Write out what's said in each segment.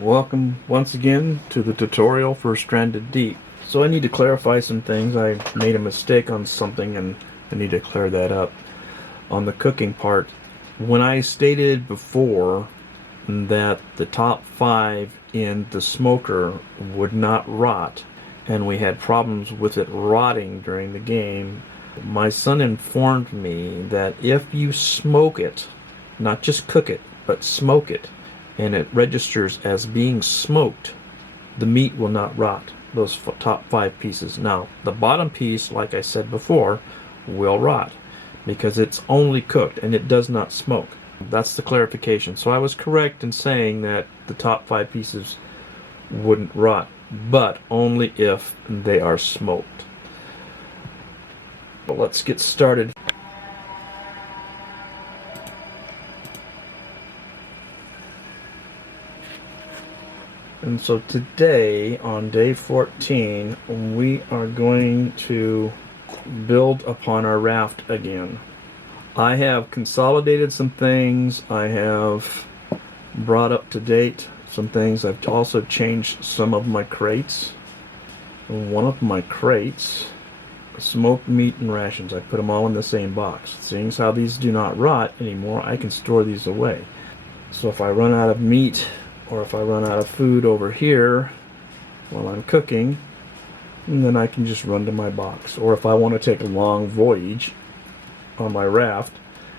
Welcome once again to the tutorial for Stranded Deep. So I need to clarify some things. I made a mistake on something and I need to clear that up. On the cooking part, when I stated before that the top 5 in the smoker would not rot, and we had problems with it rotting during the game, my son informed me that if you smoke it, not just cook it, but smoke it, and it registers as being smoked, the meat will not rot, those top 5 pieces. Now, the bottom piece, like I said before, will rot because it's only cooked and it does not smoke. That's the clarification. So I was correct in saying that the top 5 pieces wouldn't rot, but only if they are smoked. But let's get started. And so today, on day 14, we are going to build upon our raft again. I have consolidated some things. I have brought up to date some things. I've also changed some of my crates. One of my crates, smoked meat and rations, I put them all in the same box. Seeing as how these do not rot anymore, I can store these away. So if I run out of meat, or if I run out of food over here while I'm cooking, then I can just run to my box. Or if I want to take a long voyage on my raft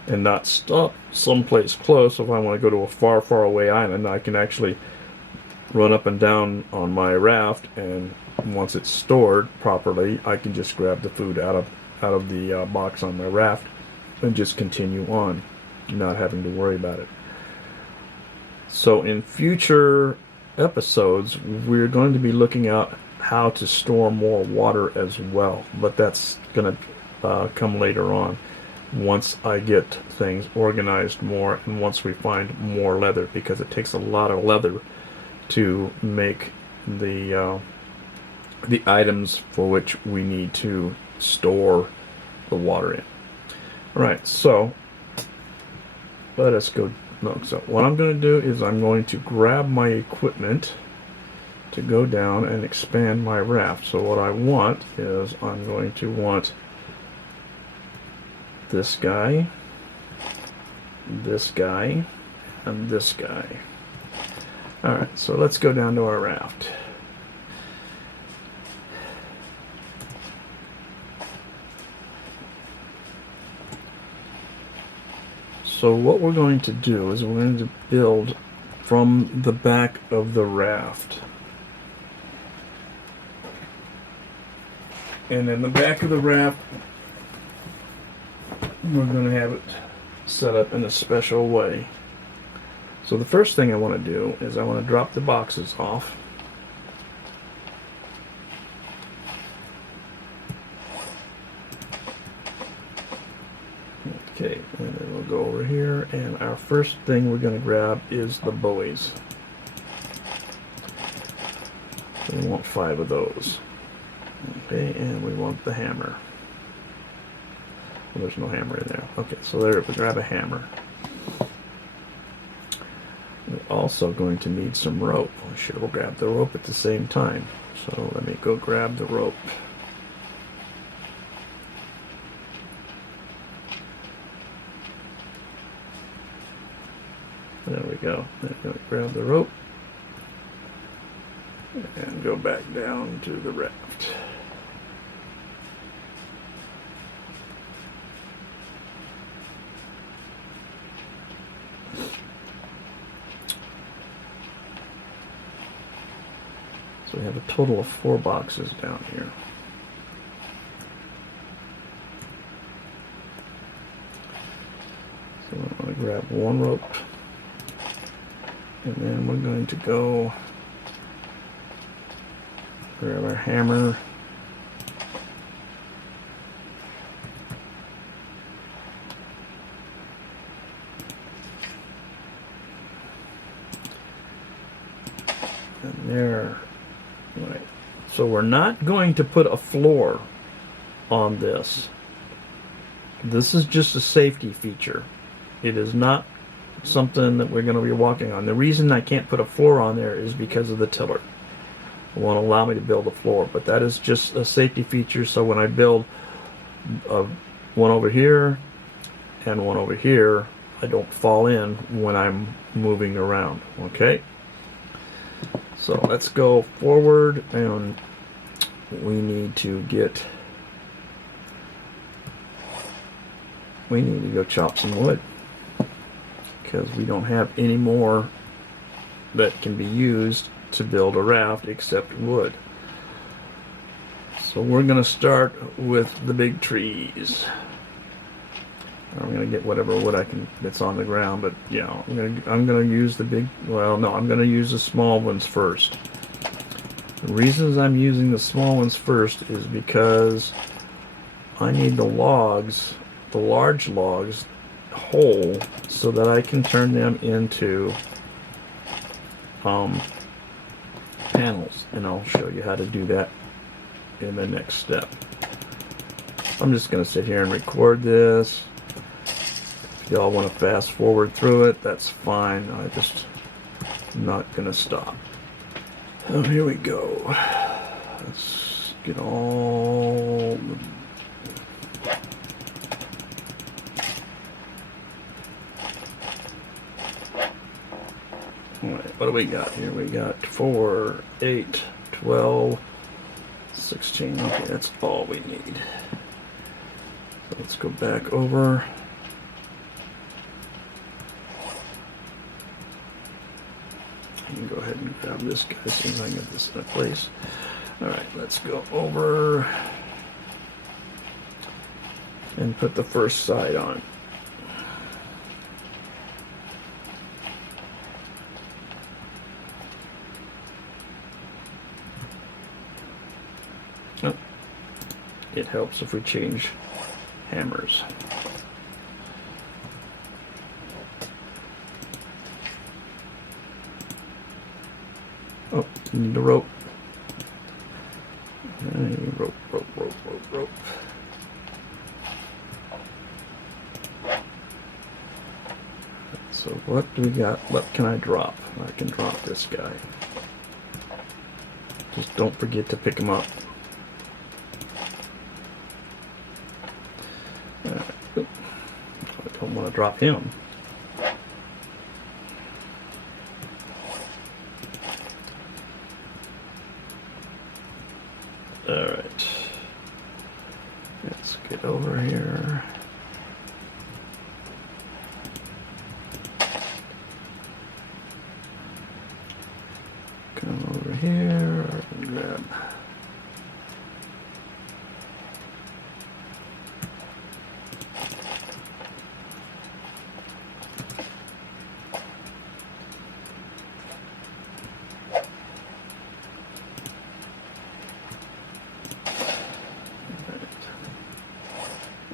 and not stop someplace close, if I want to go to a far, far away island, I can actually run up and down on my raft, and once it's stored properly, I can just grab the food out of the box on my raft and just continue on, not having to worry about it. So in future episodes, we're going to be looking at how to store more water as well, but that's going to come later on once I get things organized more and once we find more leather, because it takes a lot of leather to make the items for which we need to store the water in. All right, so let us go. No, so what I'm going to do is I'm going to grab my equipment to go down and expand my raft. So what I want is I'm going to want this guy, and this guy. Alright, so let's go down to our raft. So what we're going to do is we're going to build from the back of the raft. And in the back of the raft, we're going to have it set up in a special way. So the first thing I want to do is I want to drop the boxes off. Okay, and then we'll go over here, and our first thing we're going to grab is the buoys. So we want 5 of those. Okay, and we want the hammer. Well, there's no hammer in there. Okay, so there, we grab a hammer. We're also going to need some rope. We should have grabbed the rope at the same time. So let me go grab the rope. There we go. Then I'm going to grab the rope and go back down to the raft. So we have a total of 4 boxes down here. So I'm going to grab one rope. And then we're going to go grab our hammer. And there. Right. So we're not going to put a floor on this. This is just a safety feature. It is not something that we're going to be walking on. The reason I can't put a floor on there is because of the tiller. It won't allow me to build a floor, but that is just a safety feature, so when I build one over here and one over here, I don't fall in when I'm moving around. Okay, so let's go forward, and we need to go chop some wood, because we don't have any more that can be used to build a raft except wood. So we're going to start with the big trees. I'm going to get whatever wood I can that's on the ground, but yeah, I'm going to use the big, well, no, I'm going to use the small ones first. The reasons I'm using the small ones first is because I need the logs, the large logs, whole, so that I can turn them into panels, and I'll show you how to do that in the next step. I'm just going to sit here and record this. If y'all want to fast forward through it, that's fine. I'm not going to stop. Oh, here we go. Let's get all the what do we got here? We got 4, 8, 12, 16. Okay, that's all we need. So let's go back over. I can go ahead and grab this guy as soon as I get this in place. Alright, let's go over and put the first side on. It helps if we change hammers. Oh, you need a rope. Rope. So what do we got? What can I drop? I can drop this guy. Just don't forget to pick him up. I don't want to drop him. Alright. Let's get over here. Come over here and grab.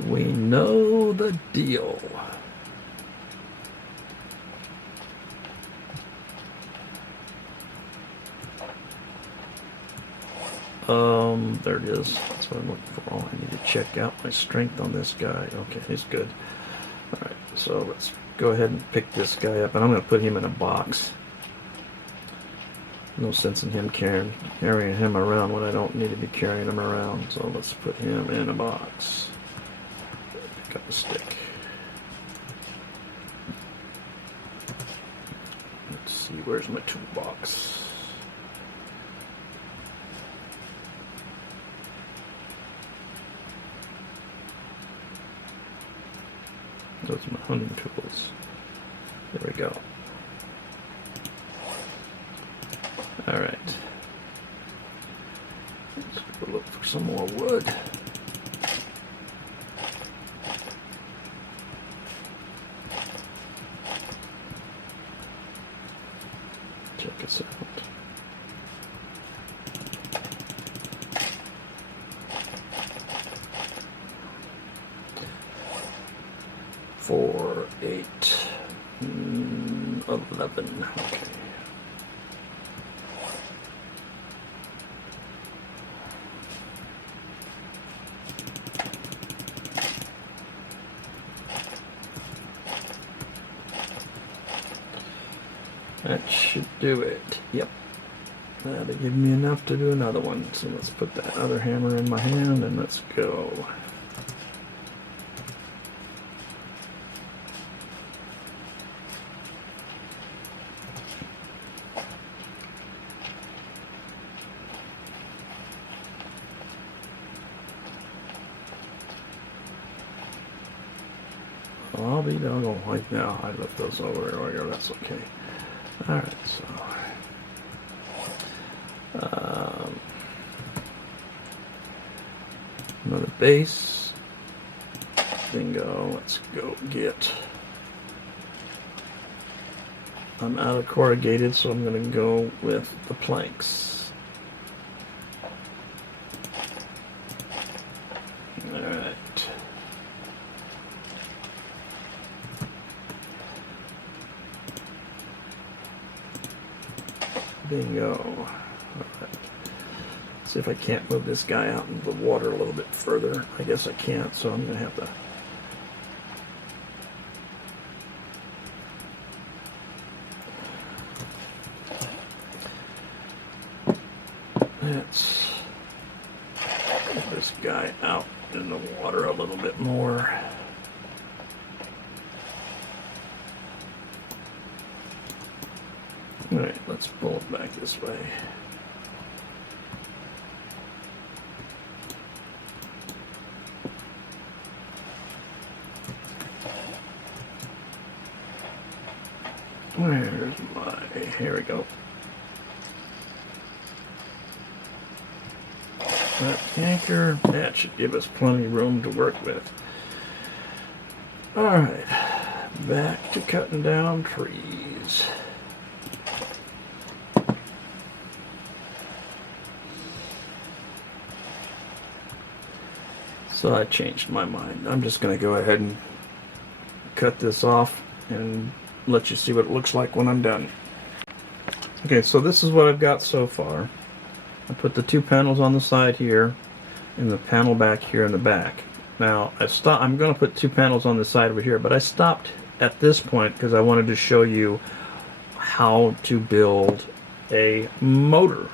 We know the deal. There it is. That's what I'm looking for. Oh, I need to check out my strength on this guy. Okay, he's good. Alright, so let's go ahead and pick this guy up, and I'm going to put him in a box. No sense in him carrying him around when I don't need to be carrying him around. So let's put him in a box. Pick up a stick. Let's see, where's my toolbox? Those are my hunting tools. There we go. Alright. Let's go look for some more wood. Check this out. 4, 8, 11. Okay. That should do it. Yep. That'll give me enough to do another one. So let's put that other hammer in my hand and let's go. I'll be doggone. Like now, I left those over. There we go. That's okay. All right. So. Another base. Bingo. Let's go get. I'm out of corrugated, so I'm going to go with the planks. All right. Bingo. All right. See if I can't move this guy out into the water a little bit further. I guess I can't, so I'm going to have to. Let's get this guy out in the water a little bit more. All right, let's pull it back this way. Where's my, here we go. That anchor, that should give us plenty of room to work with. Alright, back to cutting down trees. So I changed my mind. I'm just going to go ahead and cut this off and let you see what it looks like when I'm done. Okay, so this is what I've got so far. I put the two panels on the side here and the panel back here in the back. Now I'm going to put two panels on the side over here, but I stopped at this point because I wanted to show you how to build a motor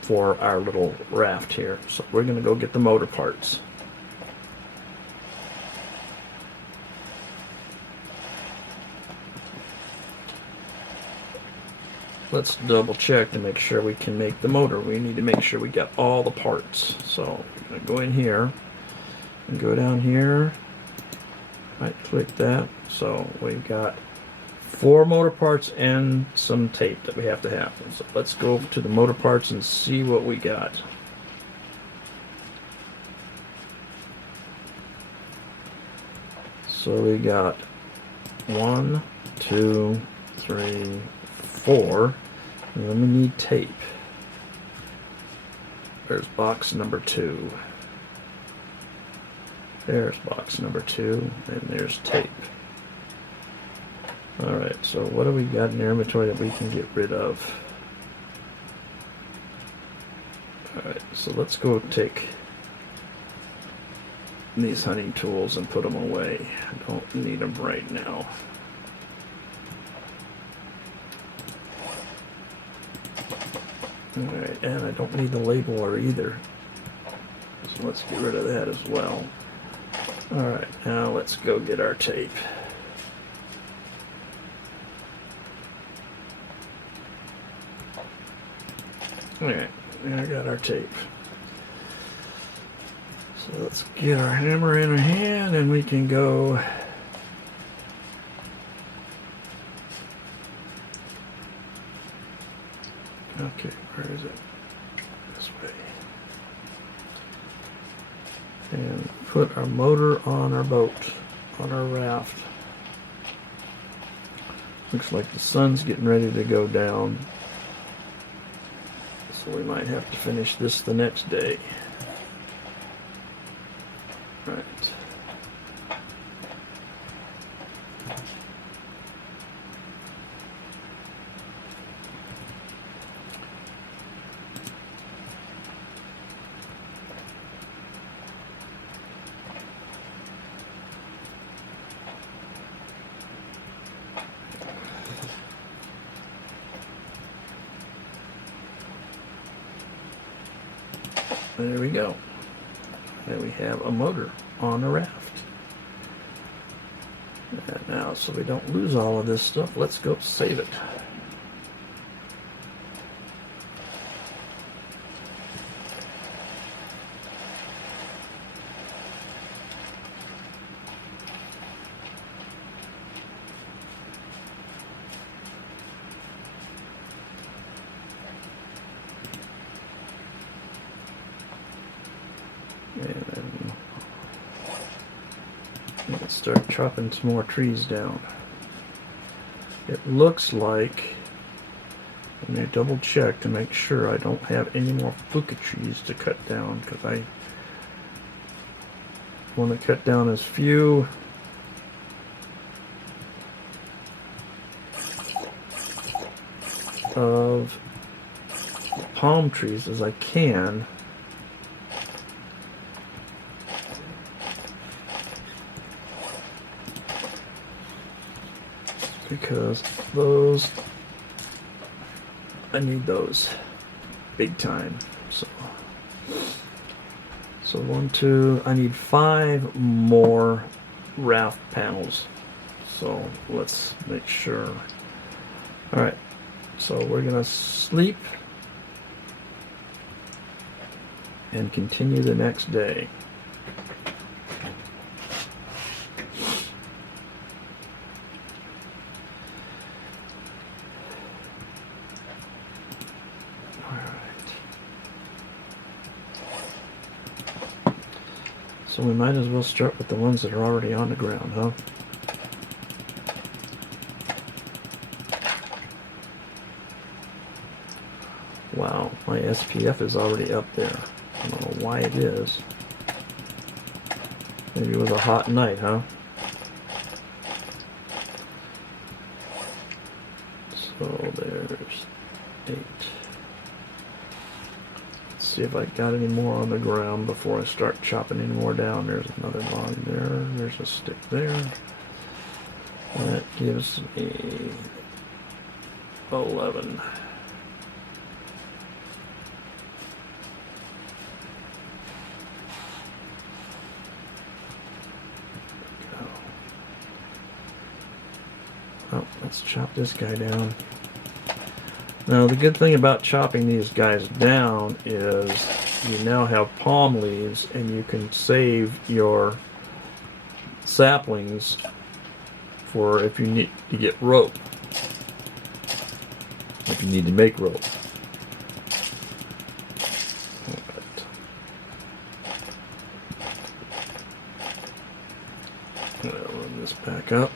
for our little raft here. So we're going to go get the motor parts. Let's double check to make sure we can make the motor. We need to make sure we got all the parts. So we're going to go in here and go down here. Right click that. So we got 4 motor parts and some tape that we have to have. So let's go over to the motor parts and see what we got. So we got 1, 2, 3, 4. And then we need tape. There's box number 2. There's box number 2, and there's tape. Alright, so what do we got in our inventory that we can get rid of? Alright, so let's go take these hunting tools and put them away. I don't need them right now. Alright, and I don't need the labeler either. So let's get rid of that as well. Alright, now let's go get our tape. Alright, I got our tape. So let's get our hammer in our hand and we can go okay, where is it? This way. And put our motor on our boat, on our raft. Looks like the sun's getting ready to go down. So we might have to finish this the next day. Right. There we go. And we have a motor on the raft. And now, so we don't lose all of this stuff, let's go save it. And let's start chopping some more trees down. It looks like, let me double check to make sure I don't have any more fuca trees to cut down, because I want to cut down as few of the palm trees as I can. Because those, I need those big time. So 1, 2, I need 5 more raft panels. So let's make sure. All right, so we're gonna sleep and continue the next day. So we might as well start with the ones that are already on the ground, huh? Wow, my SPF is already up there. I don't know why it is. Maybe it was a hot night, huh? So there's 8. See if I got any more on the ground before I start chopping any more down. There's another log there. There's a stick there. That gives me 11. Oh, let's chop this guy down. Now the good thing about chopping these guys down is you now have palm leaves and you can save your saplings for if you need to get rope. If you need to make rope. I'll run this back up.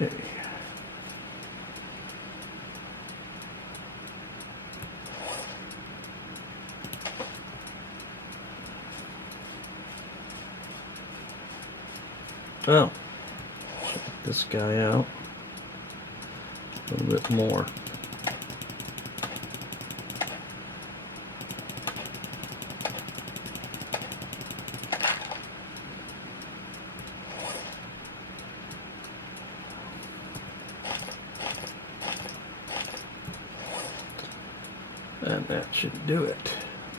Okay. Oh, check this guy out a little bit more. And that should do it.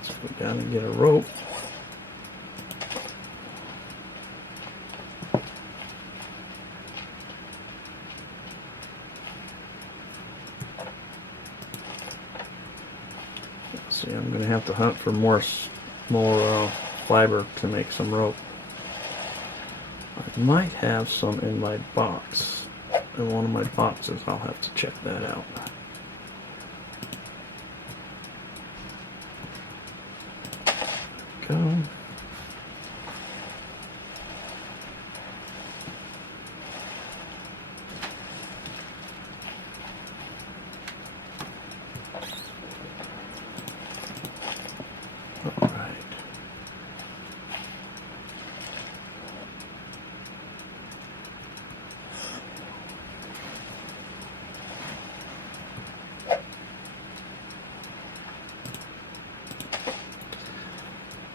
So we gotta get a rope. See, I'm gonna have to hunt for more fiber to make some rope. I might have some in my box. In one of my boxes, I'll have to check that out. we go. All right.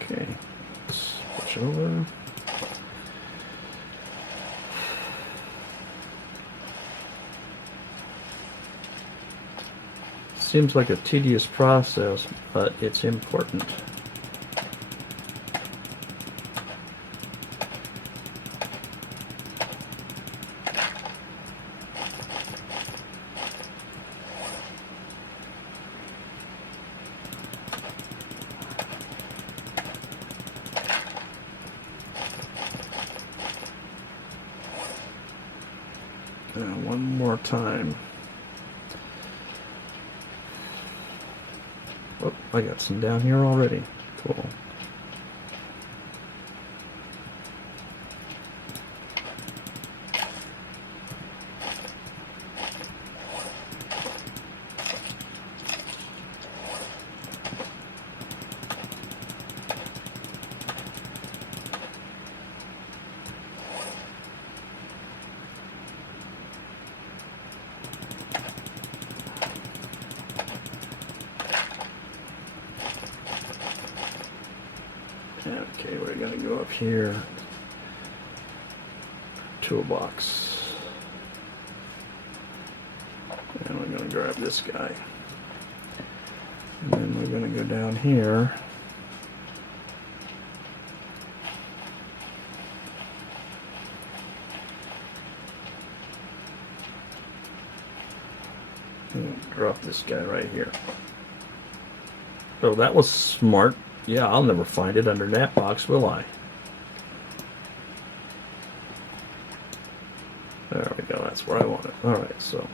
Okay, switch over. Seems like a tedious process, but it's important. One more time. Oh, I got some down here already. Cool. Okay, we're going to go up here. Toolbox. And we're going to grab this guy. And then we're going to go down here. And drop this guy right here. Oh, that was smart. Yeah, I'll never find it under that box, will I? There we go, that's where I want it. Alright, so.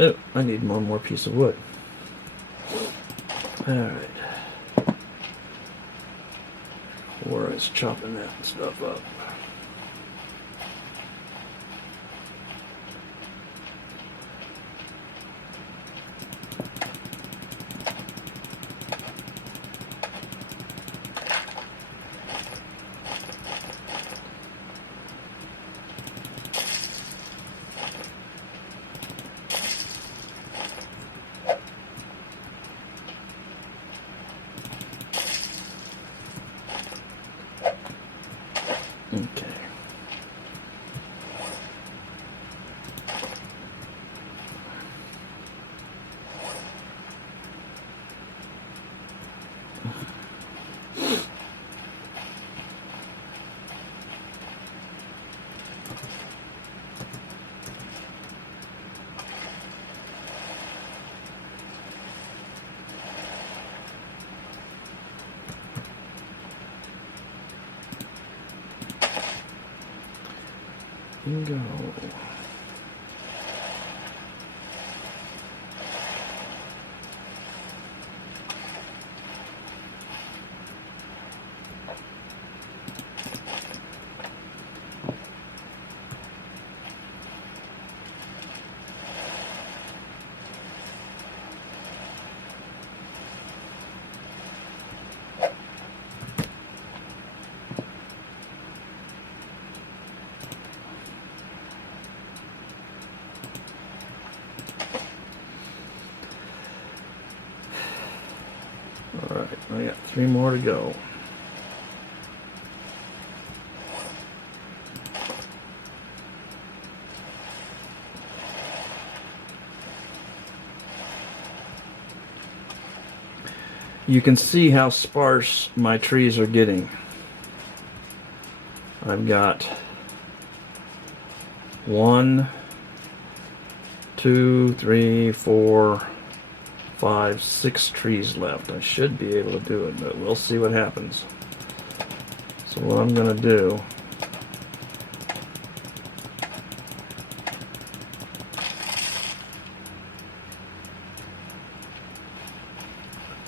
Oh, I need one more piece of wood. Alright. Where is chopping that stuff up? Okay. Bingo. Alright, I got 3 more to go. You can see how sparse my trees are getting. I've got 1, 2, 3, 4, 5, 6 trees left. I should be able to do it, but we'll see what happens. So what I'm going to do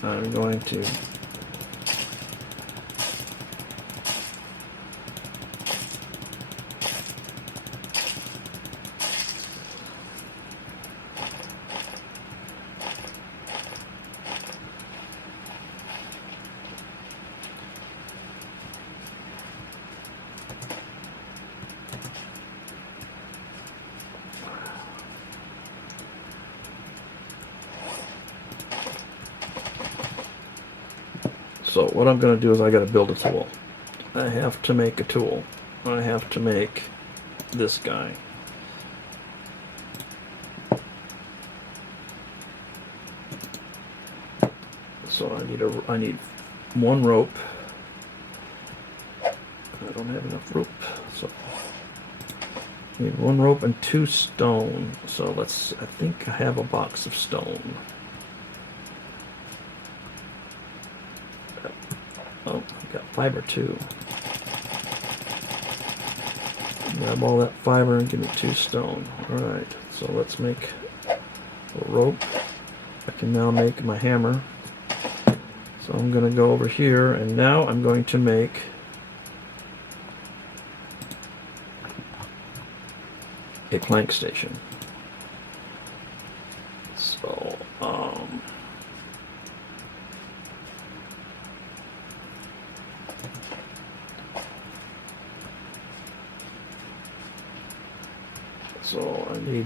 I'm going to So what I'm going to do is I got to build a tool. I have to make a tool. I have to make this guy. So I need one rope. I don't have enough rope, so I need one rope and 2 stone. So I think I have a box of stone. Oh, I've got fiber too. Grab all that fiber and give me 2 stone. Alright, so let's make a rope. I can now make my hammer. So I'm going to go over here, and now I'm going to make a plank station. So I need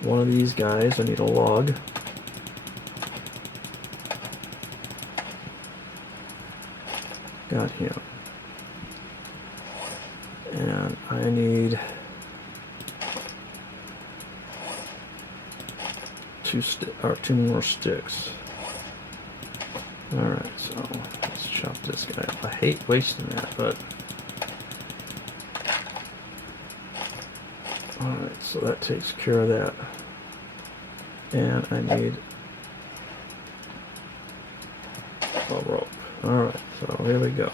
one of these guys. I need a log. Got him. And I need 2 more sticks. Alright, so let's chop this guy up. I hate wasting that, but alright, so that takes care of that. And I need a rope. Alright, so here we go.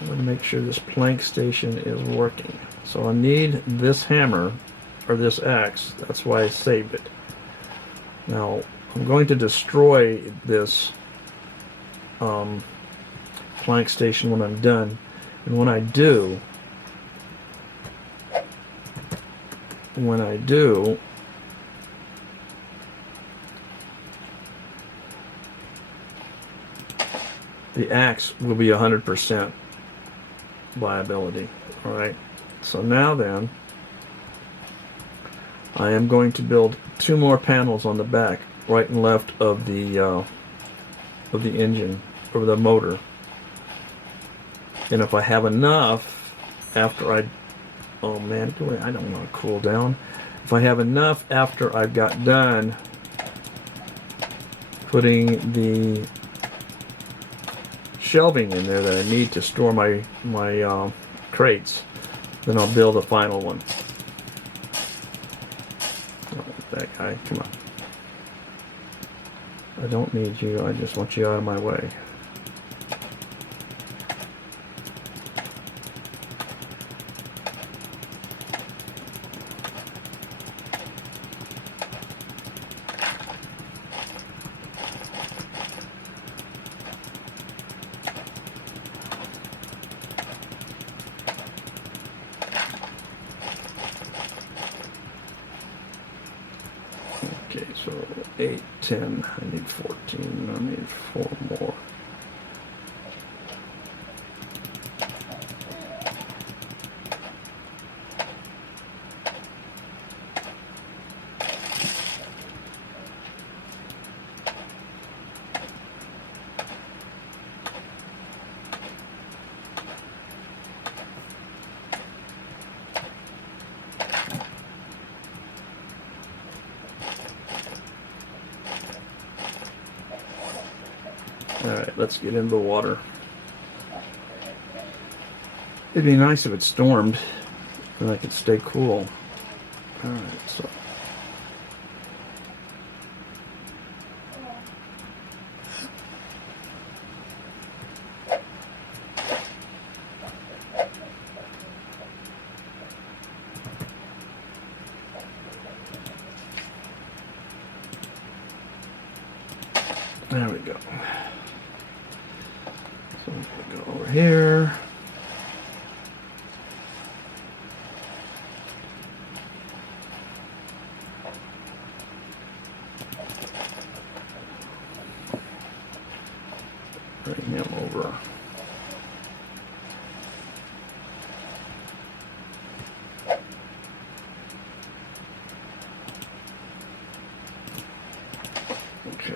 I'm going to make sure this plank station is working. So I need this hammer, or this axe. That's why I saved it. Now, I'm going to destroy this plank station when I'm done. And when I do, the axe will be 100% viability. Alright, so now then, I am going to build 2 more panels on the back, right and left of the engine, or the motor. And if I have enough after oh man, I don't want to cool down. If I have enough after I've got done putting the shelving in there that I need to store my crates, then I'll build a final one. Oh, that guy, come on. I don't need you, I just want you out of my way. Okay, so 8, 10, I need 14, I need 4 more. Alright, let's get into the water. It'd be nice if it stormed and I could stay cool. Alright, so There we go. So we go over here. Bring him over. Okay.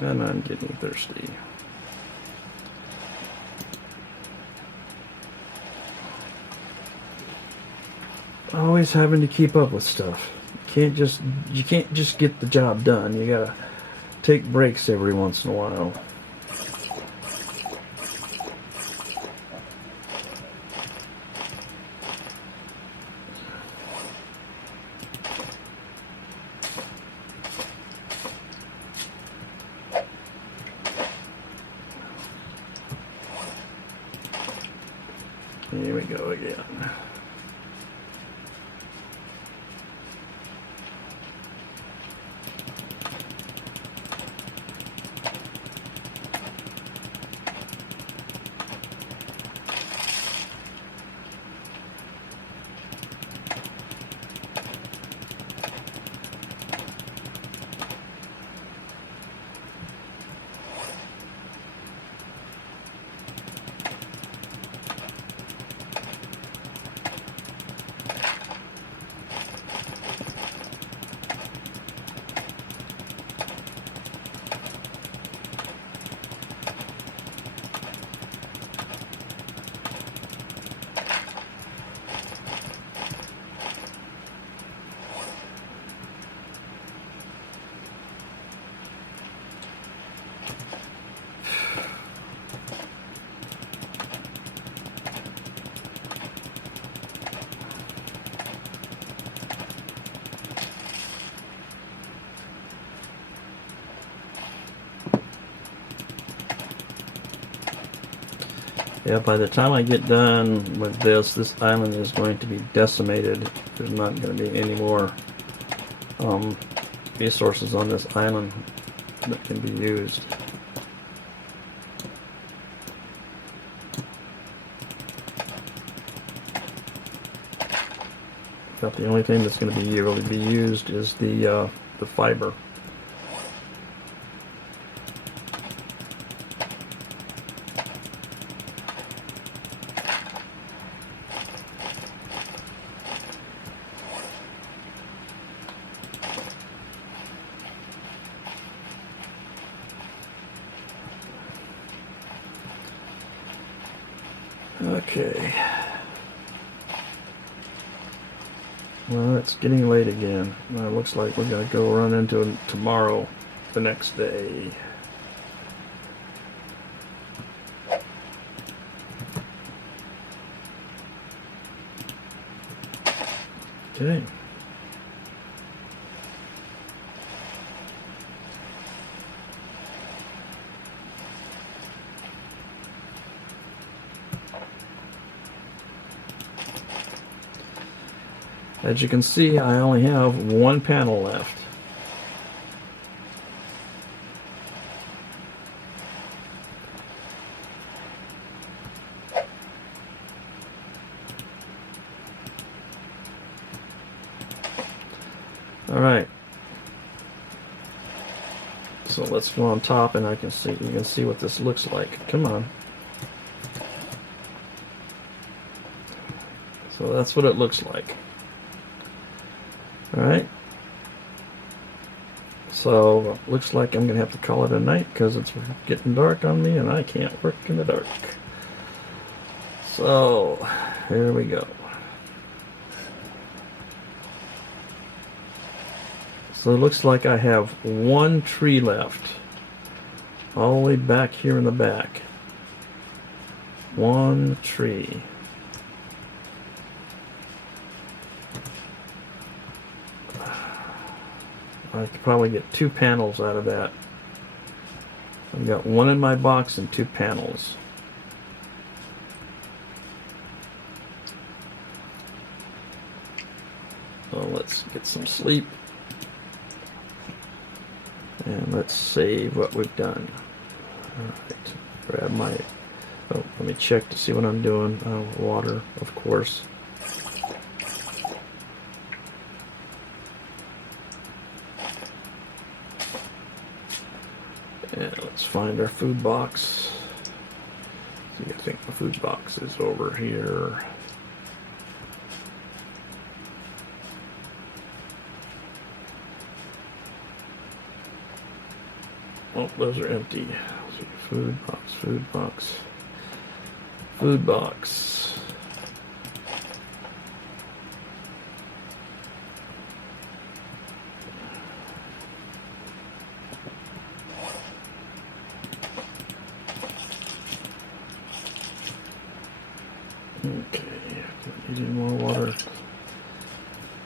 And I'm getting thirsty. Always having to keep up with stuff. You can't just get the job done. You gotta take breaks every once in a while. Here we go again. Yeah, by the time I get done with this island is going to be decimated. There's not going to be any more resources on this island that can be used. About the only thing that's going to be really be used is the fiber. Okay. Well, it's getting late again. Well, it looks like we're going to go run into it tomorrow, the next day. Okay. As you can see, I only have one panel left. All right. So let's go on top, and you can see what this looks like. Come on. So that's what it looks like. All right. So looks like I'm gonna have to call it a night because it's getting dark on me and I can't work in the dark. So here we go. So it looks like I have one tree left, all the way back here in the back. One tree. I could probably get 2 panels out of that. I've got one in my box and 2 panels. let's get some sleep. And let's save what we've done. Alright, grab my... Oh, let me check to see what I'm doing. Water, of course. And let's find our food box. See, I think the food box is over here. Oh, those are empty. Let's see, food box, food box, food box. Okay, need any more water.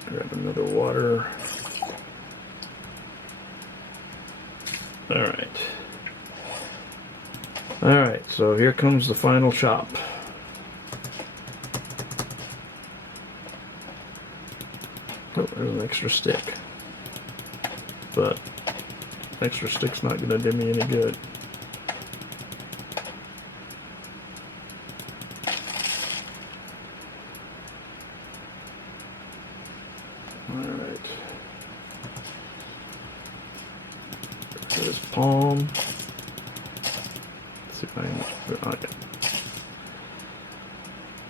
Grab another water. Alright, so here comes the final chop. Oh, there's an extra stick. But extra stick's not going to do me any good. Alright. This palm. Let's see if I can. Okay.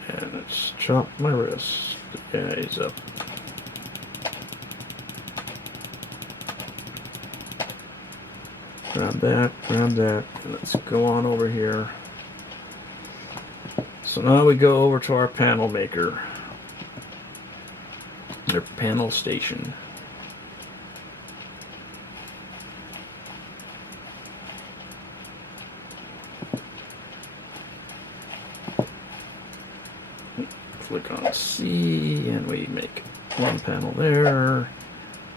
And it's chopped my wrist. Yeah, he's up. Grab that, and let's go on over here. So now we go over to our panel maker. Their panel station. Click on C, and we make one panel there,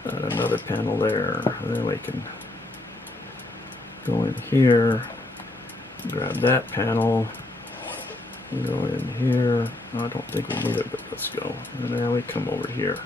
and another panel there, and then we can go in here, grab that panel, go in here. No, I don't think we need it, but let's go. And now we come over here.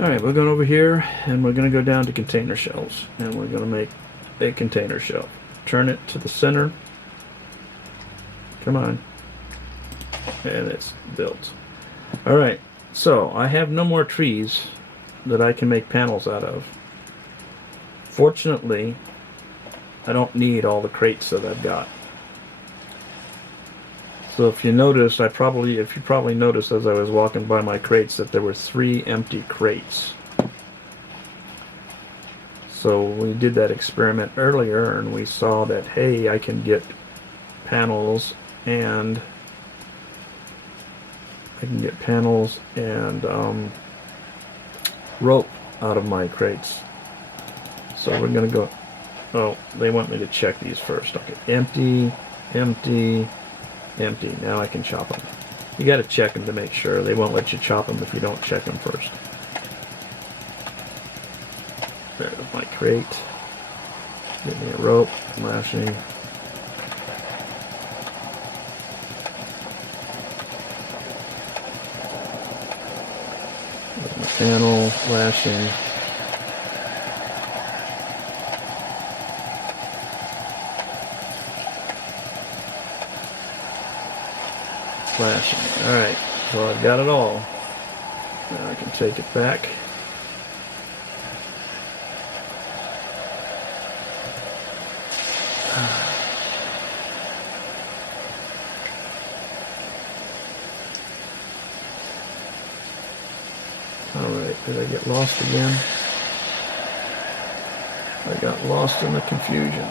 Alright, we're going over here and we're going to go down to container shelves, and we're going to make a container shelf. Turn it to the center. Come on. And it's built. Alright, so I have no more trees that I can make panels out of. Fortunately, I don't need all the crates that I've got. So if you noticed, if you probably noticed as I was walking by my crates that there were 3 empty crates. So we did that experiment earlier and we saw that, hey, I can get panels and rope out of my crates. So we're gonna go, oh, they want me to check these first. Okay, empty, empty, empty. Now I can chop them. You got to check them to make sure. They won't let you chop them if you don't check them first. There's my crate. Get me a rope, lashing. There's my panel, lashing. Flashing. Alright, so I've got it all. Now I can take it back. Alright, did I get lost again? I got lost in the confusion.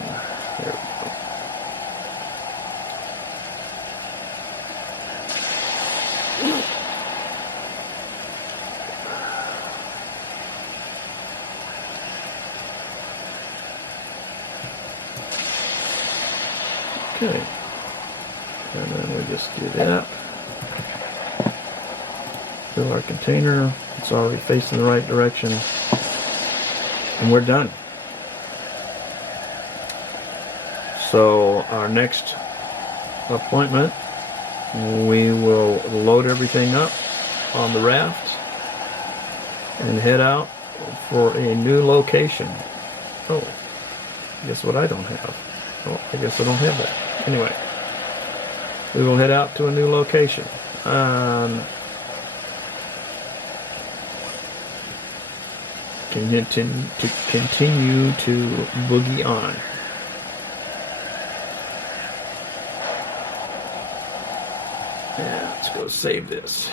There we go. Okay. And then we just do that. Fill our container. It's already facing the right direction. And we're done. So our next appointment, we will load everything up on the raft and head out for a new location. Oh, guess what I don't have? Oh, I guess I don't have that. Anyway, we will head out to a new location. Continue to boogie on. Yeah, let's go save this.